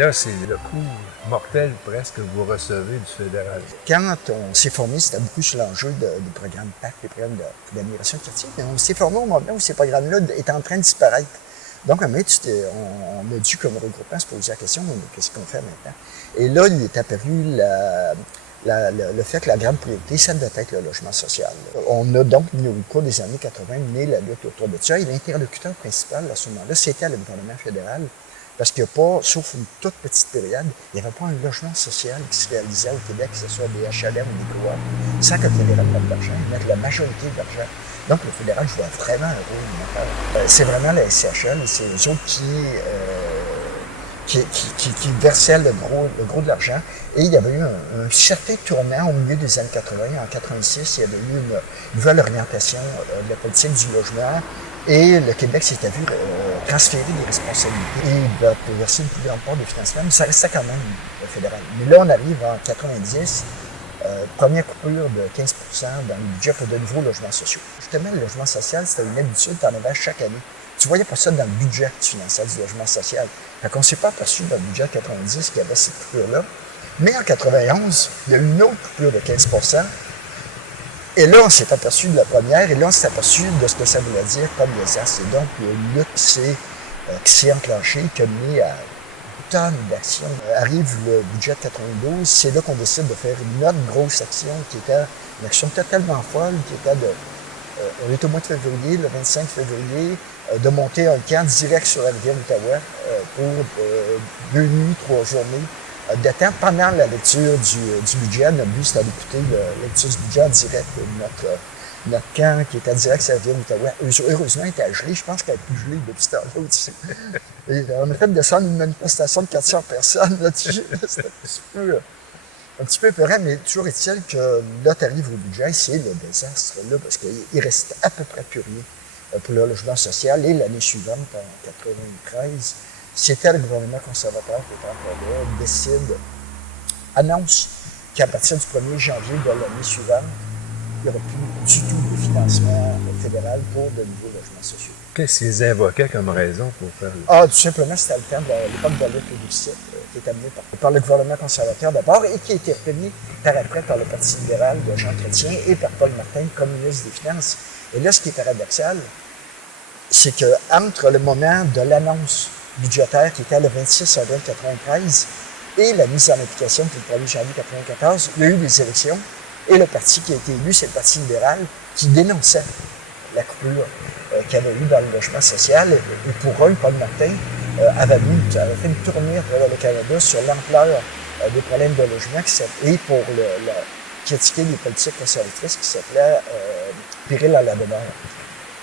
là, c'est le coup mortel presque que vous recevez du fédéral. Quand on s'est formé, c'était beaucoup sur l'enjeu des programmes PAC, des programmes d'amélioration de quartier. Mais on s'est formé au moment où ces programmes-là étaient en train de disparaître. Donc, on a dû, comme regroupement, se poser la question, qu'est-ce qu'on fait maintenant? Et là, il est apparu le fait que la grande priorité, ça devait être le logement social. On a donc, au cours des années 80, mené la lutte autour de ça. Et l'interlocuteur principal, à ce moment-là, c'était le gouvernement fédéral. Parce qu'il n'y a pas, sauf une toute petite période, il n'y avait pas un logement social qui se réalisait au Québec, que ce soit des HLM ou des coop, sans que le fédéral mette de l'argent, mette la majorité de l'argent. Donc, le fédéral jouait vraiment un rôle majeur. C'est vraiment la SCHL, c'est eux autres qui versaient le gros de l'argent. Et il y avait eu un certain tournant au milieu des années 80. En 86, il y avait eu une nouvelle orientation de la politique du logement. Et le Québec s'était vu transférer des responsabilités et va verser une plus grande part des financements, mais ça restait quand même le fédéral. Mais là, on arrive en 90, première coupure de 15 dans le budget pour de nouveaux logements sociaux. Justement, le logement social, c'était une habitude, tu en avais chaque année. Tu voyais pas ça dans le budget que tu finançais du logement social. Fait qu'on ne s'est pas aperçu dans le budget 90 qu'il y avait cette coupure-là. Mais en 91, il y a eu une autre coupure de 15 et là, on s'est aperçu de la première, et là, on s'est aperçu de ce que ça voulait dire comme désastre. Et donc, il y a une lutte qui s'est enclenchée, qui a mené à une tonne d'actions. Arrive le budget de 92, c'est là qu'on décide de faire une autre grosse action, qui était une action totalement folle, qui était on est au mois de février, le 25 février, de monter un camp direct sur la rivière Outaouais pour 2 nuits, 3 journées de temps pendant la lecture du budget. Notre but, c'était d'écouter la lecture du budget en direct de notre camp qui était direct sur la rivière Outaouais. Heureusement, il était gelé. Je pense qu'elle a plus gelé depuis ce temps-là aussi. Et on a fait descendre une manifestation de 400 personnes là-dessus. C'était un petit peu épeurant, mais toujours est-il que là, tu arrives au budget, c'est le désastre là, parce qu'il reste à peu près plus rien pour le logement social. Et l'année suivante, en 93, c'était le gouvernement conservateur qui était encore là, décide, annonce qu'à partir du 1er janvier de l'année suivante, il n'y aura plus du tout de financement fédéral pour de nouveaux logements sociaux. Qu'est-ce qu'ils invoquaient comme raison pour faire Tout simplement, c'était le temps de l'époque de la lutte au déficit qui est amené par le gouvernement conservateur d'abord et qui a été retenu par après par le Parti libéral de Jean Chrétien et par Paul Martin comme ministre des Finances. Et là, ce qui est paradoxal, c'est qu'entre le moment de l'annonce budgétaire qui était le 26 avril 1993 et la mise en application qui est le 1er janvier 1994, il y a eu des élections et le parti qui a été élu, c'est le Parti libéral qui dénonçait la coupure qu'il y avait eu dans le logement social. Et pour eux, Paul Martin avait fait une tournée à travers le Canada sur l'ampleur des problèmes de logement et pour critiquer les politiques conservatrices qui s'appelaient Péril à la demeure.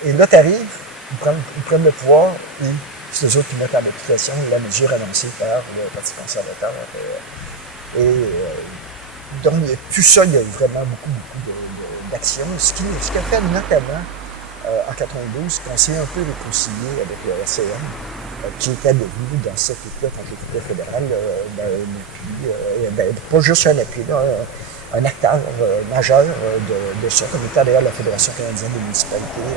Et là, tu arrives, ils prennent le pouvoir et c'est eux autres qui mettent en application la mesure annoncée par le Parti conservateur. Donc, tout ça, il y a eu vraiment beaucoup d'actions. Ce qui a fait notamment en 92 qu'on s'est un peu réconcilié avec le RCM, qui était devenu dans cette équipe contre l'équipe fédérale un appui, pas juste un appui, un acteur majeur de ça, comme étant d'ailleurs la Fédération canadienne des municipalités.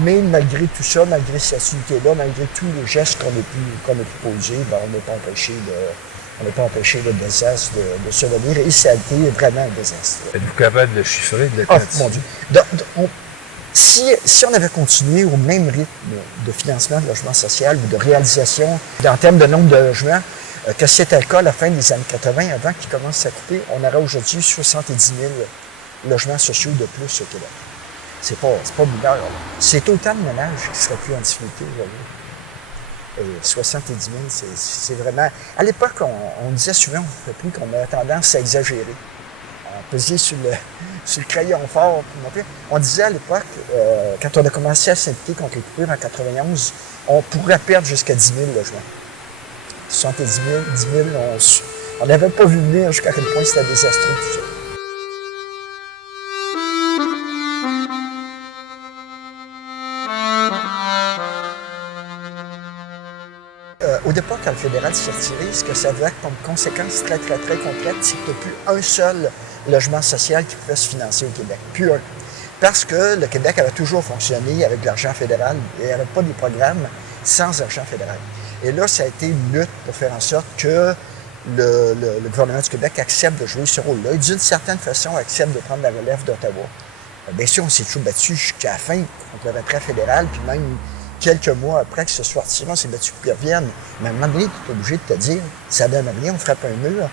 Mais malgré tout ça, malgré cette unité-là, malgré tous les gestes qu'on a pu poser, on n'est pas empêché le désastre de survenir et ça a été vraiment un désastre. Êtes-vous capable de le chiffrer, de le quantifier? Mon Dieu. Si on avait continué au même rythme de financement de logement social ou de réalisation en termes de nombre de logements, que c'était le cas à la fin des années 80, avant qu'ils commencent à couper, on aurait aujourd'hui 70 000 logements sociaux de plus au Québec. C'est pas mineur. C'est autant de ménages qui seraient plus en difficulté aujourd'hui. Et 70 000, c'est vraiment... À l'époque, on disait souvent, qu'on avait tendance à exagérer. On pesait sur le crayon fort. On disait à l'époque, quand on a commencé à s'impliquer contre les coupures en 91, on pourrait perdre jusqu'à 10 000 logements. 70 000, 10 000, on n'avait pas vu venir jusqu'à quel point c'était désastreux tout ça. Au départ, quand le fédéral s'est retiré, ce que ça veut être comme conséquence très concrète, c'est que tu n'as plus un seul logement social qui pouvait se financer au Québec. Plus un. Parce que le Québec avait toujours fonctionné avec de l'argent fédéral. Il n'y avait pas des programmes sans argent fédéral. Et là, ça a été une lutte pour faire en sorte que le gouvernement du Québec accepte de jouer ce rôle-là et d'une certaine façon accepte de prendre la relève d'Ottawa. Bien sûr, on s'est toujours battu jusqu'à la fin contre le retrait fédéral, puis même quelques mois après que ce soit retiré, on s'est battu pour qu'il revienne. Mais à un moment donné, tu es obligé de te dire, ça donne rien, on frappe un mur.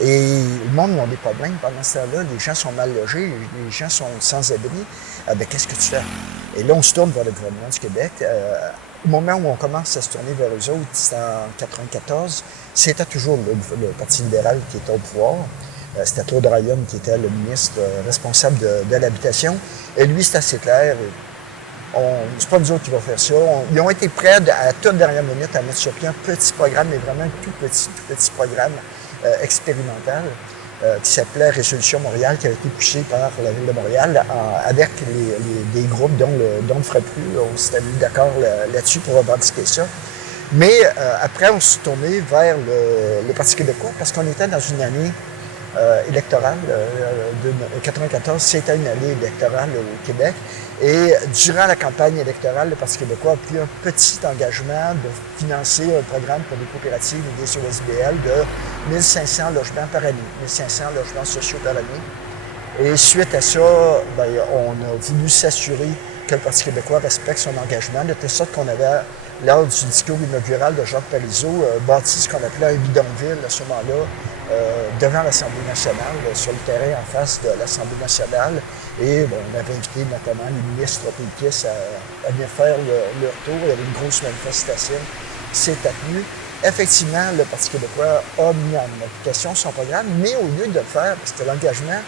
Et le monde a des problèmes pendant ce temps-là. Les gens sont mal logés, les gens sont sans abri. Ben, qu'est-ce que tu fais? Et là, on se tourne vers le gouvernement du Québec. Au moment où on commence à se tourner vers eux autres, c'était en 1994, c'était toujours le Parti libéral qui était au pouvoir. C'était Claude Ryan qui était le ministre responsable de l'habitation. Et lui, c'est assez clair. C'est pas nous autres qui va faire ça. Ils ont été prêts à la toute dernière minute à mettre sur pied un petit programme, mais vraiment un tout petit programme expérimental qui s'appelait Résolution Montréal, qui avait été poussé par la Ville de Montréal avec des groupes dont le ferait plus. On s'était mis d'accord là-dessus pour revendiquer ça. Mais après, on s'est tourné vers le Parti québécois parce qu'on était dans une année électorale. 1994, c'était une année électorale au Québec. Et durant la campagne électorale, le Parti québécois a pris un petit engagement de financer un programme pour des coopératives et des OSBL de 1500 logements par année, 1500 logements sociaux par année. Et suite à ça, ben, on a voulu s'assurer que le Parti québécois respecte son engagement, de telle sorte qu'on avait, lors du discours inaugural de Jacques Parizeau, bâti ce qu'on appelait un bidonville à ce moment-là, devant l'Assemblée nationale, sur le terrain en face de l'Assemblée nationale. Et bon, on avait invité notamment les ministres péquistes à venir faire leur tour. Il y avait une grosse manifestation qui s'est tenue. Effectivement, le Parti québécois a mis en application son programme, mais au lieu de le faire, parce que l'engagement,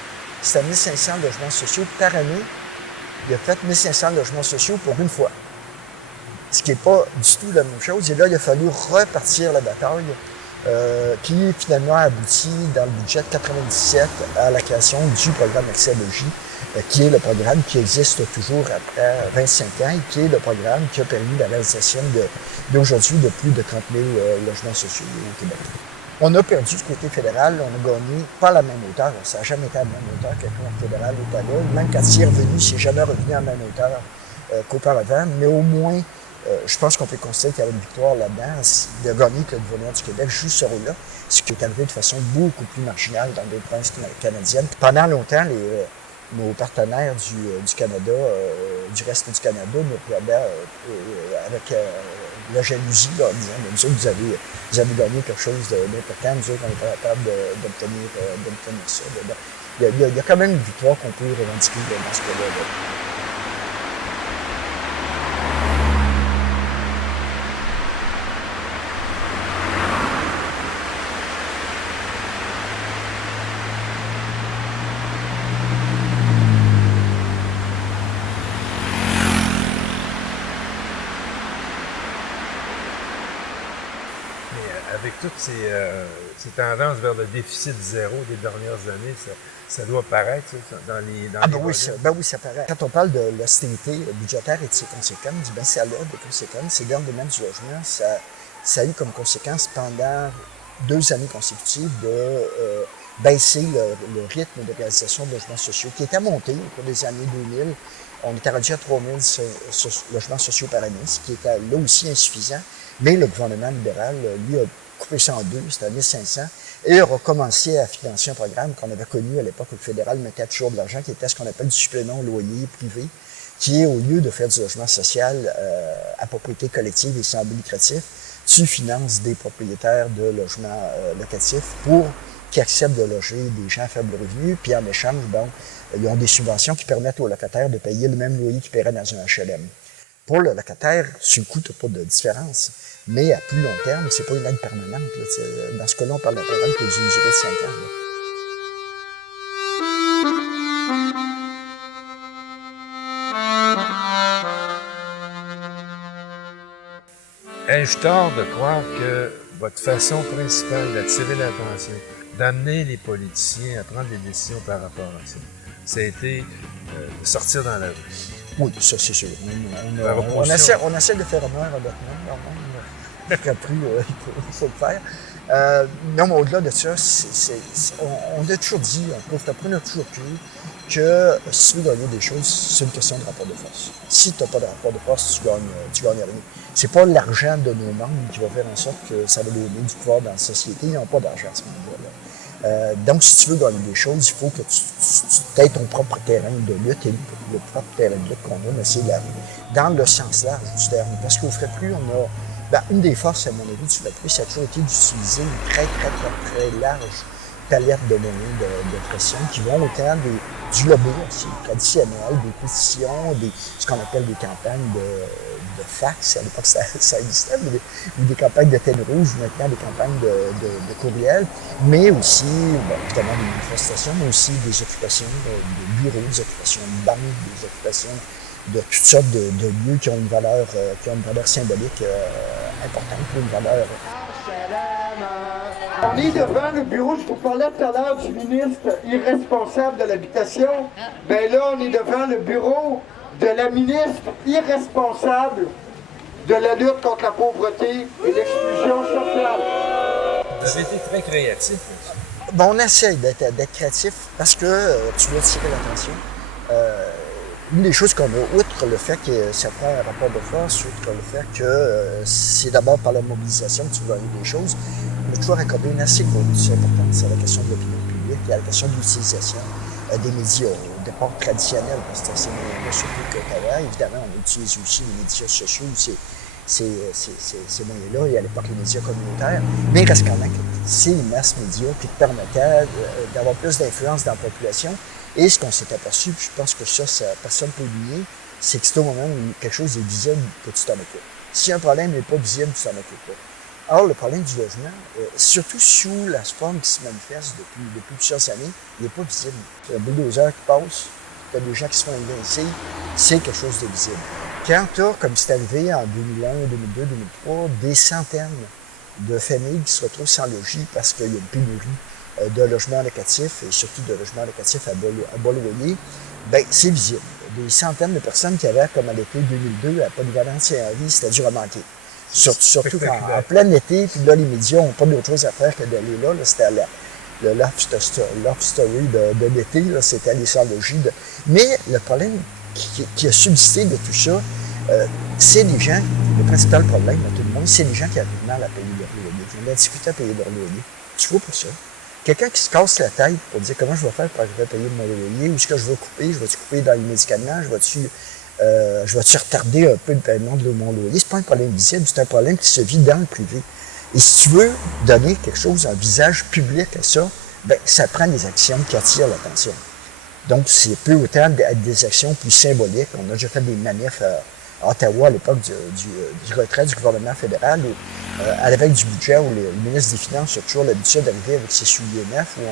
c'était 1500 logements sociaux par année, il a fait 1500 logements sociaux pour une fois. Ce qui n'est pas du tout la même chose. Et là, il a fallu repartir la bataille. Qui finalement aboutit dans le budget de 97 à la création du programme Accès à Logis, qui est le programme qui existe toujours après 25 ans et qui est le programme qui a permis la réalisation d'aujourd'hui de plus de 30 000 logements sociaux au Québec. On a perdu du côté fédéral, on a gagné pas à la même hauteur, ça n'a jamais été à la même hauteur que le fédéral au Palais. Même quand il est revenu, c'est jamais revenu à la même hauteur qu'auparavant, mais au moins je pense qu'on peut constater qu'il y avait une victoire là-dedans, de gagner que le gouvernement du Québec joue ce rôle-là, ce qui est arrivé de façon beaucoup plus marginale dans d'autres provinces canadiennes. Pendant longtemps, nos partenaires du Canada, du reste du Canada, nous regardaient avec la jalousie, là, en disant, mais nous autres, vous avez gagné quelque chose d'important, nous autres, on n'est pas capable d'obtenir ça. Il y a quand même une victoire qu'on peut revendiquer dans ce cas-là. Avec toutes ces tendances vers le déficit zéro des dernières années, ça doit paraître ça, dans les oui, ça paraît. Quand on parle de l'austérité budgétaire et de ses conséquences, ben ça a des conséquences. C'est dans le domaine du logement, ça a eu comme conséquence pendant 2 années consécutives de baisser le rythme de réalisation de logements sociaux qui était monté au cours des années 2000. On était rendu à 3 000 logements sociaux par année, ce qui était là aussi insuffisant. Mais le gouvernement libéral, lui, a coupé ça en deux, c'était à 1500, et a recommencé à financer un programme qu'on avait connu à l'époque où le fédéral mettait toujours de l'argent, qui était ce qu'on appelle du supplément au loyer privé, qui est, au lieu de faire du logement social à propriété collective et sans but lucratif, tu finances des propriétaires de logements locatifs pour qui acceptent de loger des gens à faible revenu, puis en échange, bon, ils ont des subventions qui permettent aux locataires de payer le même loyer qu'ils paieraient dans un HLM. Pour le locataire, sur le coup, tu n'as pas de différence. Mais à plus long terme, c'est pas une aide permanente. Là. Dans ce cas-là, on parle d'un programme qui a une durée de 5 ans. Là. Ai-je tort de croire que votre façon principale d'attirer l'attention, d'amener les politiciens à prendre des décisions par rapport à ça a été de sortir dans la rue? Oui, ça c'est sûr. On essaie de faire honneur à notre nom. Après, il faut le faire. Non, mais au-delà de ça, on a toujours dit, on a toujours cru que si tu veux gagner des choses, c'est une question de rapport de force. Si tu n'as pas de rapport de force, tu gagnes rien. C'est pas l'argent de nos membres qui va faire en sorte que ça va donner du pouvoir dans la société. Ils n'ont pas d'argent à ce moment-là. Donc, si tu veux gagner des choses, il faut que tu aies ton propre terrain de lutte et le propre terrain de lutte qu'on a, mais c'est dans le sens large du terme. Parce qu'au Frepplu, on a une des forces, à mon avis, du Frepplu, ça a toujours été d'utiliser une très large palette de moyens de pression qui vont autant du lobby aussi, traditionnel, des pétitions, ce qu'on appelle des campagnes de fax, à l'époque ça existait, ou des campagnes de thème rouge, maintenant des campagnes de courriel, mais aussi, évidemment des manifestations, mais aussi des occupations de bureaux, des occupations de banques, des occupations de toutes sortes de lieux qui ont une valeur symbolique importante, une valeur. On est devant le bureau, je vous parlais tout à l'heure du ministre irresponsable de l'habitation. Ben là, on est devant le bureau de la ministre irresponsable de la lutte contre la pauvreté et l'exclusion sociale. Vous avez été très créatif. Bon, on essaye d'être créatif parce que tu veux attirer l'attention. Une des choses qu'on a, outre le fait que ça prend un rapport de force, outre le fait que c'est d'abord par la mobilisation que tu vas gagner des choses, on a toujours accordé une assez grosse importance à la question de l'opinion publique et à la question de l'utilisation des médias, au départ traditionnels, parce que c'est ces moyens-là surtout que Ottawa. Évidemment, on utilise aussi les médias sociaux, ces moyens-là, et à l'époque les médias communautaires, mais il reste quand même que c'est les masses médias qui te permettaient d'avoir plus d'influence dans la population. Et ce qu'on s'est aperçu, puis je pense que ça personne ne peut oublier, c'est que c'est au moment où quelque chose est visible que tu t'en occupes. Si un problème n'est pas visible, tu t'en occupes pas. Or, le problème du logement, surtout sous la forme qui se manifeste depuis plusieurs années, il n'est pas visible. Il y a un bulldozer qui passe, il y a des gens qui se font évincer, c'est quelque chose de visible. Quand tu as, comme c'est arrivé en 2001, 2002, 2003, des centaines de familles qui se retrouvent sans logis parce qu'il y a une pénurie de logements locatifs et surtout de logements locatifs à bas loyer, ben c'est visible. Des centaines de personnes qui avaient, comme à l'été 2002, à polyvalence et en vie, c'était dur à manquer. Surtout en plein été, puis là, les médias n'ont pas d'autre chose à faire que d'aller là. C'était le love story de l'été, là, c'était aller sans logis. Mais le problème qui a subsisté de tout ça, c'est les gens, le principal problème, à tout le monde, c'est les gens qui avaient du mal à payer leur loyer, qui ont de la difficulté à payer leur loyer. Tu vois pour ça? Quelqu'un qui se casse la tête pour dire comment je vais faire pour arriver à payer mon loyer, où est-ce que je vais couper, je vais-tu couper dans les médicaments, je vais-tu retarder un peu le paiement de mon loyer. C'est pas un problème visible, c'est un problème qui se vit dans le privé. Et si tu veux donner quelque chose, un visage public à ça, ben ça prend des actions qui attirent l'attention. Donc, c'est peu autant des actions plus symboliques. On a déjà fait des manifs à Ottawa à l'époque du retrait du gouvernement fédéral, où, à l'époque du budget, où le ministre des Finances a toujours l'habitude d'arriver avec ses souliers neufs, où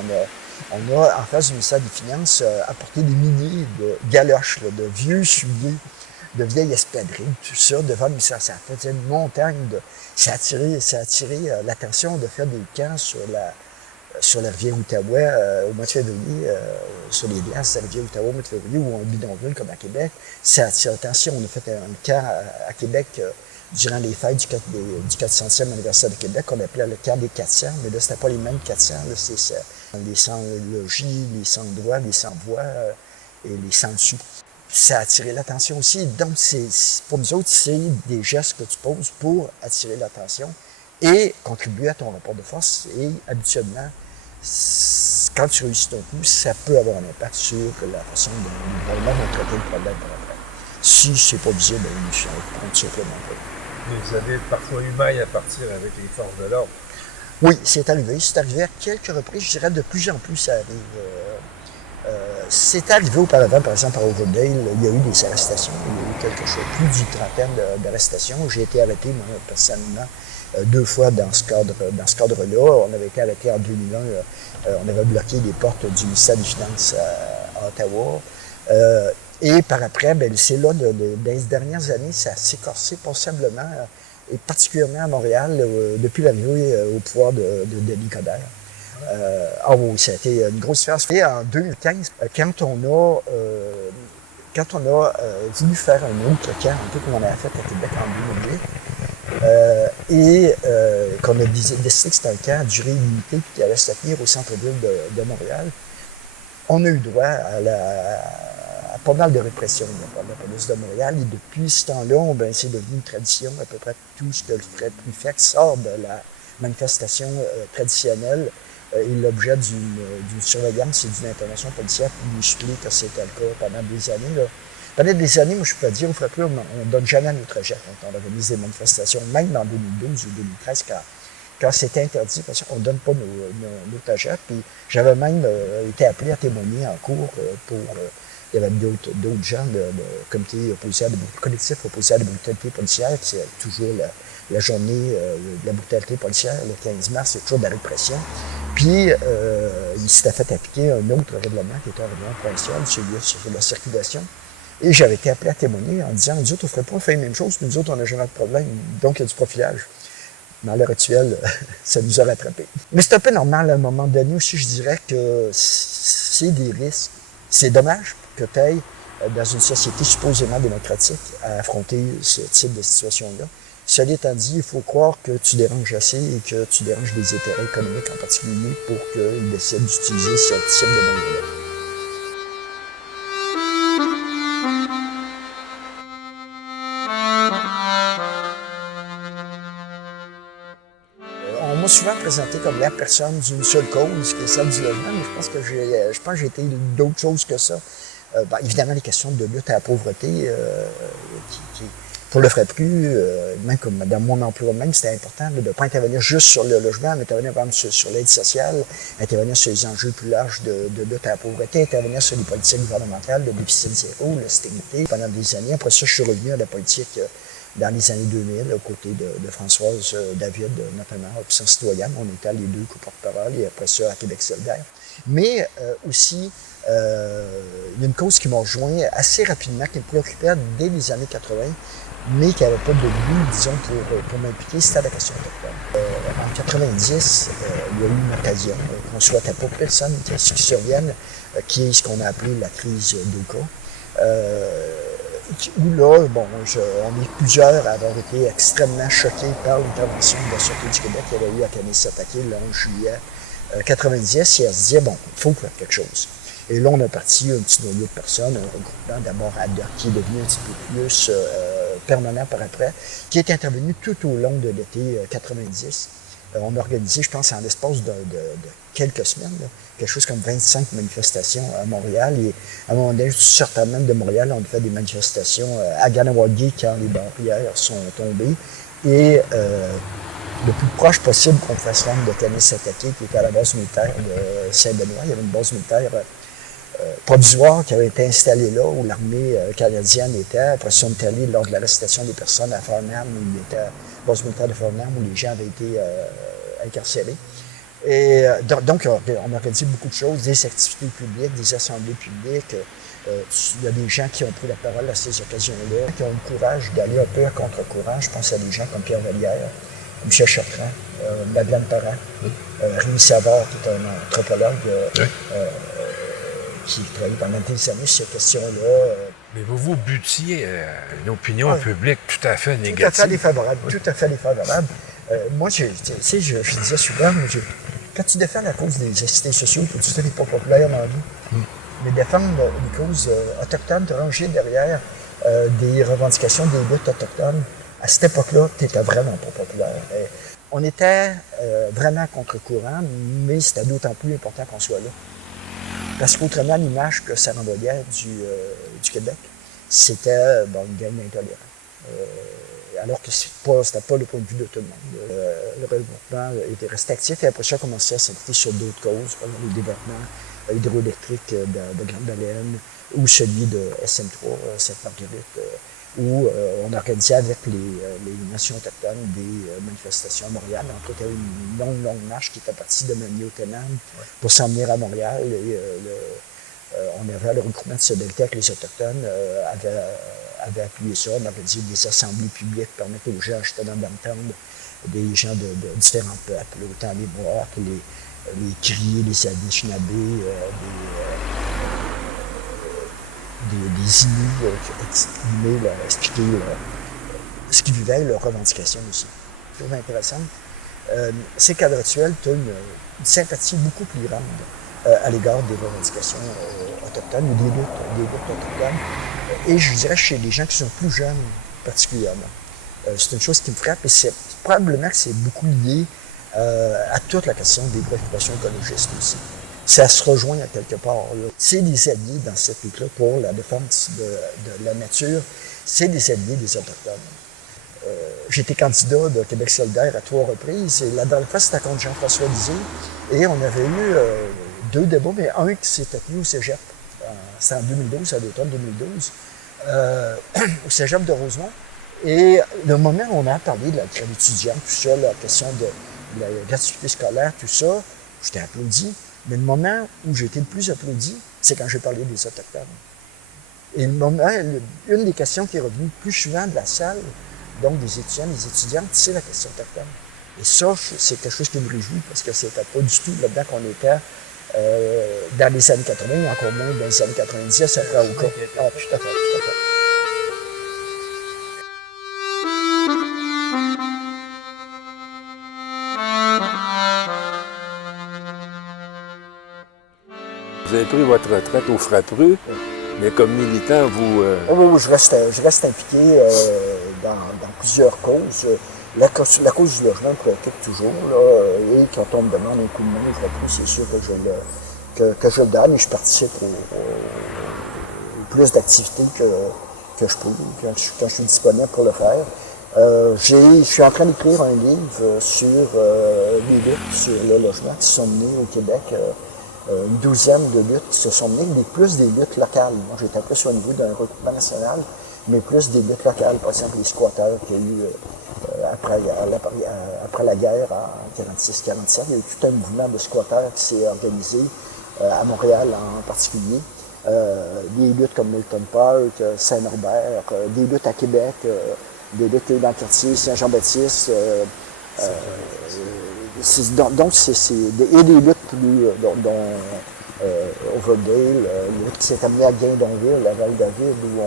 on a en face du ministère des Finances, apporté des milliers de galoches, là, de vieux souliers, de vieilles espadrilles, tout ça, devant le ministère. Ça faisait une montagne ça a attiré l'attention de faire des camps sur la rivière Outaouais au mois de février, sur les glaces de la rivière Outaouais au mois de février, ou un bidonville comme à Québec. Ça attire l'attention. On a fait un camp à Québec durant les fêtes du 400e anniversaire de Québec, qu'on appelait le camp des 400, mais là, c'était pas les mêmes 400, là, c'est ça. Les sans-logis, les sans-droits, les sans-voix et les sans-dessus. Ça a attiré l'attention aussi. Donc, pour nous autres, c'est des gestes que tu poses pour attirer l'attention et contribuer à ton rapport de force. Et habituellement, quand tu réussis ton coup, ça peut avoir un impact sur la façon dont le gouvernement va traiter le problème par après. Si c'est pas visible, on va prendre simplement pas. Vous avez parfois eu maille à partir avec les forces de l'ordre. Oui, c'est arrivé. C'est arrivé à quelques reprises. Je dirais de plus en plus, ça arrive. C'est arrivé auparavant, par exemple, à Overdale, il y a eu des arrestations. Il y a eu quelque chose, plus d'une trentaine d'arrestations. J'ai été arrêté, moi, personnellement, 2 fois dans ce cadre-là. On avait été arrêté en 2001. On avait bloqué les portes du ministère des Finances à Ottawa. Et par après, ben, c'est là, dans les dernières années, ça s'est corsé passablement, et particulièrement à Montréal, depuis l'arrivée au pouvoir de Denis Coderre. Oui, ça a été une grosse différence. Et en 2015, quand on a voulu faire un autre camp, un peu comme on avait fait à Québec en 2008, et qu'on a décidé que c'était un camp à durée limitée qui allait se tenir au centre-ville de Montréal, on a eu droit à pas mal de répression de la part de la police de Montréal. Et depuis ce temps-là, ben, c'est devenu une tradition. À peu près tout ce que le préfet sort de la manifestation traditionnelle est l'objet d'une surveillance et d'une intervention policière plus musclée que c'était le cas pendant des années. Là. Pendant des années, moi, je peux dire, au Frappé, on ne donne jamais à notre jet quand on organise des manifestations, même en 2012 ou 2013, quand c'était interdit, parce qu'on ne donne pas nos tagettes. Puis j'avais même été appelé à témoigner en cours pour... il y avait d'autres gens de comité policier, collectif opposé à la brutalité policière, qui est toujours la journée de la brutalité policière, le 15 mars, c'est toujours de la répression. Puis, il s'était fait appliquer un autre règlement qui était un règlement provincial, celui sur la circulation. Et j'avais été appelé à témoigner en disant, nous autres, on ne ferait pas faire la même chose, nous autres, on n'a jamais de problème. Donc, il y a du profilage. Mais à l'heure actuelle, ça nous a rattrapés. Mais c'est un peu normal à un moment donné aussi, je dirais que c'est des risques. C'est dommage que tu ailles dans une société supposément démocratique à affronter ce type de situation-là. Cela étant dit, il faut croire que tu déranges assez et que tu déranges des intérêts économiques en particulier pour qu'ils décident d'utiliser ce type de moyen-là. On m'a souvent présenté comme la personne d'une seule cause, qui est celle du logement, mais je pense que j'ai été d'autres choses que ça. Ben, évidemment, les questions de lutte à la pauvreté, pour le FREPRU, même comme dans mon emploi même, c'était important de ne pas intervenir juste sur le logement, mais intervenir par exemple sur l'aide sociale, intervenir sur les enjeux plus larges de lutte à la pauvreté, intervenir sur les politiques gouvernementales, le déficit zéro, l'austérité. Pendant des années, après ça, je suis revenu à la politique dans les années 2000, aux côtés de Françoise David, notamment, Option citoyenne. On était les deux co-porte-parole, et après ça, à Québec solidaire. Mais aussi, il y a une cause qui m'a rejoint assez rapidement, qui me préoccupait dès les années 80, mais qui n'avait pas de but, disons, pour m'impliquer, c'était la question autochtone. En 90, il y a eu une occasion qu'on ne souhaitait pas que personne qui survienne, qui est ce qu'on a appelé la crise d'Oka. Où là, bon, on est plusieurs à avoir été extrêmement choqués par l'intervention de la Sûreté du Québec qui avait eu à Kanesatake le 11 juillet 90, et elle se disait, bon, il faut faire quelque chose. Et là, on a parti un petit noyau de personnes, un regroupement d'abord ad hoc qui est devenu un petit peu plus permanent par après, qui est intervenu tout au long de l'été 90. On a organisé, je pense, en l'espace de quelques semaines, là, quelque chose comme 25 manifestations à Montréal. Et à un moment donné, certains même de Montréal, on a fait des manifestations à Ganawagi quand les barrières sont tombées. Et le plus proche possible qu'on fasse rendre de Kanesatake, qui était à la base militaire de Saint-Benoît. Il y avait une base militaire provisoire qui avait été installée là, où l'armée canadienne était. Après ça, on est allé lors de l'arrestation des personnes à Farnham, où il était base militaire de Farnham, où les gens avaient été incarcérés. Et donc, on a organisé beaucoup de choses, des activités publiques, des assemblées publiques. Il y a des gens qui ont pris la parole à ces occasions-là, qui ont le courage d'aller un peu à contre-courant. Je pense à des gens comme Pierre Vallière, Michel Chartrand, Madeleine Parent, Rémi Savard, qui est un anthropologue qui travaille pendant des années sur ces questions-là. Mais vous butiez une opinion publique tout à fait négative. Tout à fait défavorable. Tout à fait défavorable. Moi, je disais souvent, quand tu défends la cause des assistés sociaux, tout ça n'est pas populaire dans la vie. Mais défendre les causes autochtones, te ranger derrière des revendications des luttes autochtones, à cette époque-là, tu n'étais vraiment pas populaire. On était vraiment contre-courant, mais c'était d'autant plus important qu'on soit là. Parce qu'autrement, l'image que ça renvoyait du Québec, c'était une gang d'intolérants. Alors que c'était pas le point de vue de tout le monde. Le regroupement était resté actif et après ça, a commencé à s'impliquer sur d'autres causes, comme le développement hydroélectrique de Grande-Baleine ou celui de SM3, Sainte-Marguerite, où on organisait avec les nations autochtones des manifestations à Montréal. En tout cas, il y avait une longue marche qui était partie de Maniou-Tenan pour s'en venir à Montréal. Et on avait le regroupement de solidarité avec les Autochtones, avait appuyé ça. On organisé des assemblées publiques pour permettre aux gens justement d'entendre des gens de différents peuples, autant les Mohawks, les Cris, les Anishinabés, des Inuits qui expliquer ce qu'ils vivaient, leurs revendications aussi. Je trouve intéressant. Ces cadres actuels, tu as une sympathie beaucoup plus grande à l'égard des revendications autochtones ou des luttes autochtones. Et je dirais chez les gens qui sont plus jeunes particulièrement. C'est une chose qui me frappe et c'est probablement que c'est beaucoup lié à toute la question des préoccupations écologistes aussi. Ça se rejoint à quelque part. C'est des alliés dans cette lutte-là pour la défense de la nature. C'est des alliés des Autochtones. J'ai été candidat de Québec solidaire à 3 reprises. Et la dernière fois, c'était contre Jean-François Lisée. Et on avait eu 2 débats, mais un qui s'était tenu au cégep. C'était en 2012, à l'automne 2012, au cégep de Rosemont. Et le moment où on a parlé de la grève étudiante, tout ça, la question de la gratuité scolaire, tout ça, j'étais applaudi. Mais le moment où j'ai été le plus applaudi, c'est quand j'ai parlé des Autochtones. Et le moment, une des questions qui est revenue le plus souvent de la salle, donc des étudiants, des étudiantes, c'est la question autochtone. Et ça, c'est quelque chose qui me réjouit parce que c'était pas du tout là-dedans qu'on était dans les années 80, encore moins dans les années 90, ça prend au cas. Ah, tout à fait, tout à fait. Vous avez pris votre retraite au Frappru, mais comme militant, vous... Oui, je reste impliqué dans plusieurs causes. La cause du logement me préoccupe toujours, là, et quand on me demande un coup de main, au Frappru, c'est sûr que je le donne, et je participe au plus d'activités que je peux, quand je suis disponible pour le faire. Je suis en train d'écrire un livre sur les luttes sur le logement qui sont menées au Québec. Une 12aine de luttes qui se sont menées, mais plus des luttes locales. Moi, j'étais plus au niveau d'un regroupement national, mais plus des luttes locales. Par exemple, les squatteurs qu'il y a eu après la guerre en 46-47. Il y a eu tout un mouvement de squatteurs qui s'est organisé à Montréal en particulier. Des luttes comme Milton Park, Saint-Norbert, des luttes à Québec, des luttes dans le quartier Saint-Jean-Baptiste. Donc, il y a des luttes plus, dont Overdale, lutte qui s'est amenée à Guindonville, à Val-David, où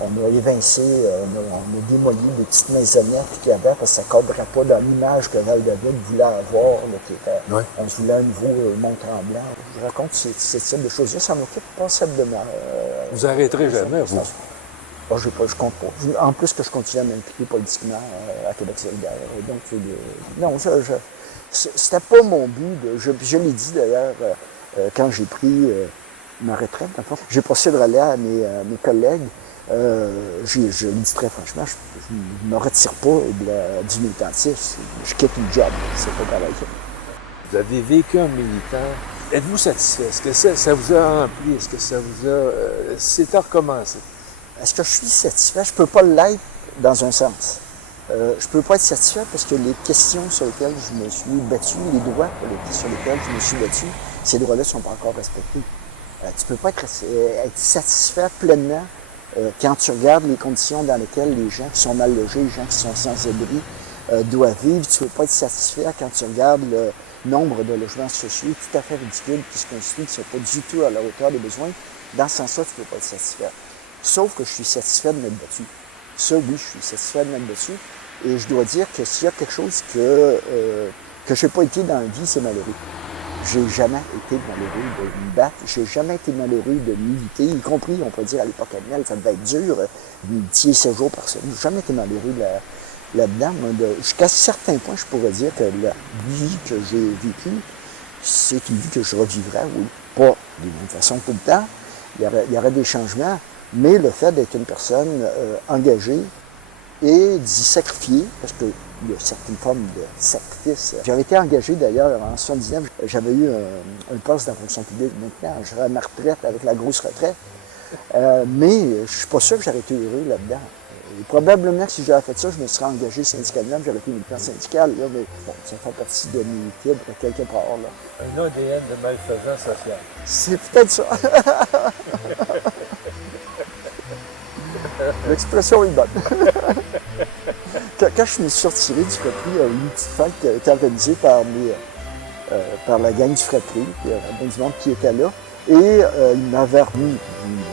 on a évincé, on a démoli des petites maisonnettes qu'il y avait parce que ça ne cadrait pas dans l'image que Val-David voulait avoir. Là, qui était, ouais. On voulait un nouveau Mont-Tremblant. Je raconte ce type de choses-là, ça m'occupe passablement. Vous n'arrêterez jamais, vous? Je compte pas. En plus que je continue à m'impliquer politiquement à Québec solidaire. Donc, non, c'était pas mon but. Je l'ai dit d'ailleurs quand j'ai pris ma retraite. J'ai passé le relais à mes collègues. Je le dis très franchement, je ne me retire pas du militantisme. Je quitte le job. C'est pas pareil. Vous avez vécu en militant. Êtes-vous satisfait? Est-ce que ça vous a rempli? Est-ce que ça vous a... c'est à recommencer? Est-ce que je suis satisfait? Je ne peux pas l'être dans un sens. Je ne peux pas être satisfait parce que les questions sur lesquelles je me suis battu, les droits sur lesquels je me suis battu, ces droits-là ne sont pas encore respectés. Tu ne peux pas être satisfait pleinement quand tu regardes les conditions dans lesquelles les gens qui sont mal logés, les gens qui sont sans abri doivent vivre. Tu ne peux pas être satisfait quand tu regardes le nombre de logements sociaux tout à fait ridicules qui se construisent, qui ne sont pas du tout à la hauteur des besoins. Dans ce sens-là, tu ne peux pas être satisfait. Sauf que je suis satisfait de m'être battu. Ça, oui, je suis satisfait de m'être battu. Et je dois dire que s'il y a quelque chose que je n'ai pas été dans la vie, c'est malheureux. J'ai jamais été malheureux de me battre. J'ai jamais été malheureux de militer, y compris, on peut dire, à l'époque annuelle, ça devait être dur, militer 7 jours par semaine. J'ai jamais été malheureux là-dedans. Jusqu'à certains points, je pourrais dire que la vie que j'ai vécue, c'est une vie que je revivrais, oui. Pas de la même façon tout le temps. Il y aurait des changements. Mais le fait d'être une personne engagée et d'y sacrifier, parce qu'il y a certaines formes de sacrifice. J'avais été engagé d'ailleurs en 79, j'avais eu un poste dans la fonction publique. Maintenant, j'aurais ma retraite avec la grosse retraite. Mais je ne suis pas sûr que j'aurais été heureux là-dedans. Et probablement que si j'avais fait ça, je me serais engagé syndicalement, j'aurais été militant syndical. Là, mais bon, ça fait partie de mes fibres quelque part. Là. Un ADN de malfaisant social. C'est peut-être ça. L'expression est bonne. Quand je me suis retiré du Frappru, il y a eu une petite fête qui a été organisée par la gang du Frappru, puis il y a du monde qui était là. Et il m'avait remis,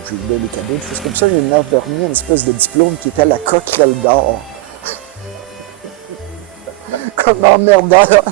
j'ai eu les cadeaux, des choses comme ça, il m'avait remis une espèce de diplôme qui était la coquerelle d'or. Comme emmerdeur.